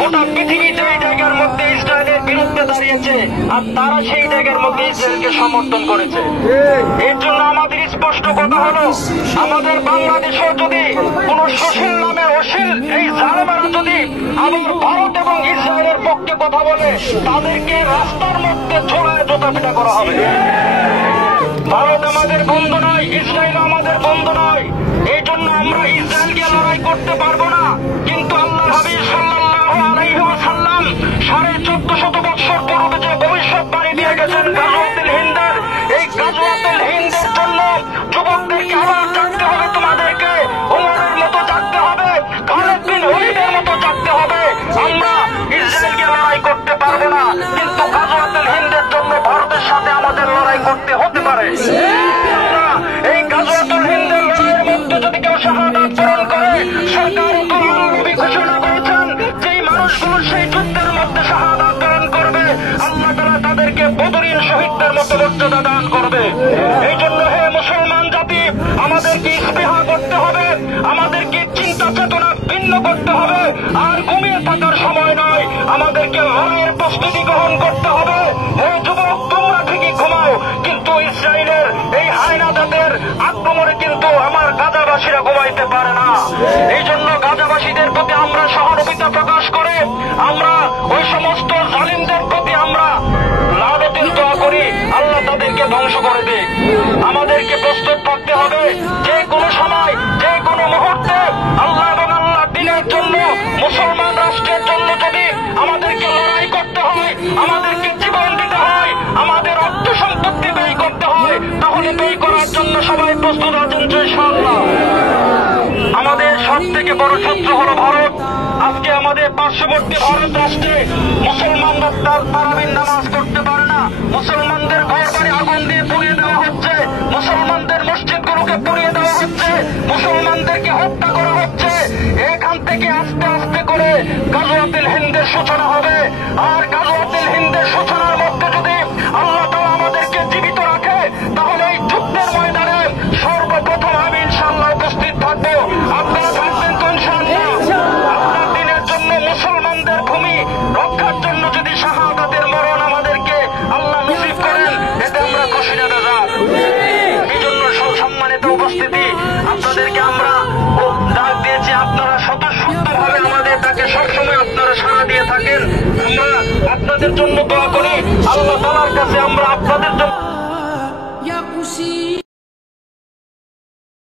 গোটা পৃথিবী যে জায়গার মধ্যে ইসরায়েলের বিরুদ্ধে দাঁড়িয়েছে আর তারা সেই জায়গার মধ্যে ইসরায়েলকে সমর্থন করেছে। এর জন্য আমাদের স্পষ্ট কথা হলো, আমাদের বাংলাদেশেও যদি কোন সুশীল নামে অশ্লীল এই জালেমেরা যদি আবার ভারত এবং ইসরায়েলের পক্ষে কথা বলে, তাদেরকে রাস্তার মধ্যে ঝোলায় জোতাপিটা করা হবে। ভারত আমাদের বন্ধু নয়, ইসরায়েল আমাদের বন্ধু নয়। এই জন্য আমরা ইসরায়েলকে লড়াই করতে পারবো না। কিন্তু আল্লাহ হাবিব সাল্লাল্লাহু আলাইহি ওয়াসাল্লাম 1450 বছর পূর্বে যে ভবিষ্যৎবাণী দিয়ে গেছেন গাজওয়াতুল হিন্দের, এই গাজওয়াতুল হিন্দের জন্য যুবকদেরকে আবার জাগতে হবে। তোমাদেরকে ওমরের মতো জাগতে হবে, খালিদ বিন ওয়ালিদের মতো জাগতে হবে। আমরা ইসরায়েলকে লড়াই করতে পারবো না, কিন্তু গাজওয়াতুল হিন্দের জন্য ভারতের সাথে আমাদের লড়াই করতে হতে পারে। এই গাজওয়াতুল হিন্দের লড়াইয়ের মধ্যে যদি কেউ শাহাদাত বরণ করে, সরকার নবী ঘোষণা করেছেন যেই মানুষগুলো সেই যুদ্ধের মধ্যে শাহাদাত বরণ করবে, আল্লাহ তাআলা তাদেরকে বদরীন শহীদদের মতো মর্যাদা দান করবে। এই জন্য হে মুসলমান জাতি, আমাদেরকে ইস্তেহা করতে হবে, আমাদেরকে চিন্তা চেতনা ভিন্ন করতে হবে। আর ঘুমিয়ে থাকার সময় নয়, আমাদেরকে লড়াইয়ের প্রস্তুতি গ্রহণ করতে হবে। হে যুবক, তোমরা ঠিকই ঘুমাও, কিন্তু ইসরায়েলের এই হায়নাদাদের আক্রমণে কিন্তু আমার গাজাবাসীরা ঘুমাইতে পারে না। এই জন্য গাজাবাসীদের প্রতি আমরা সহানুভূতি প্রকাশ করে আমরা ওই সমস্ত জালিমদের প্রতি আমরা লানতের দোয়া করি, আল্লাহ তাদেরকে ধ্বংস করে দেয়। আমাদেরকে প্রস্তুত থাকতে হবে, যে কোনো সময় যে কোনো মুহূর্তে আল্লাহ এবং আল্লাহ দ্বীনের জন্য, মুসলমান রাষ্ট্রের জন্য যদি আমাদেরকে লড়াই করতে হয়, আমাদেরকে জীবন দিতে হয়, আমাদের অর্থ সম্পত্তি ব্যয় করতে হয়, তাহলে ব্যয় করার জন্য সবাই প্রস্তুত আছেন ইনশাআল্লাহ। আমাদের সব থেকে বড় শত্রু হলো ভারত। আজকে আমাদের পার্শ্ববর্তী ভারত রাষ্ট্রে মুসলমানরা তারাবির নামাজ করতে পারে না, মুসলমানদের ঘর বাড়ি আগুন দিয়ে পুড়িয়ে দেওয়া হচ্ছে, মুসলমানদের মসজিদগুলোকে পুড়িয়ে দেওয়া হচ্ছে, মুসলমানদেরকে হত্যা করা হচ্ছে। এখান থেকে আস্তে আস্তে করে গাজওয়াতুল হিন্দের সূচনা হবে। আর গাজওয়াতুল হিন্দের সূচনার মধ্যে যদি আল্লাহ তাআলা আমাদেরকে জীবিত রাখে, তাহলে এই যুদ্ধের ময়দানে সর্বপ্রথম আমি ইনশাআল্লাহ উপস্থিত থাকবো। আপনারা থাকবেন তো ইনশাআল্লাহ? আপনার দিনের জন্য, মুসলমানদের ভূমি রক্ষার জন্য যদি শাহাদাতের মরণ আমাদেরকে আল্লাহ নসিব করেন, এতে আমরা খুশি না বেজার। এই জন্য সম্মানিত উপস্থিতি, আপনাদেরকে আমরা ডাক দিয়েছি, আপনারা স্বতঃস্ফূর্তভাবে আমাদের তাকে সবসময় আপনারা সাড়া দিয়ে থাকেন। আমরা আপনাদের জন্য দোয়া করি, আল্লাহ তাআলার কাছে আমরা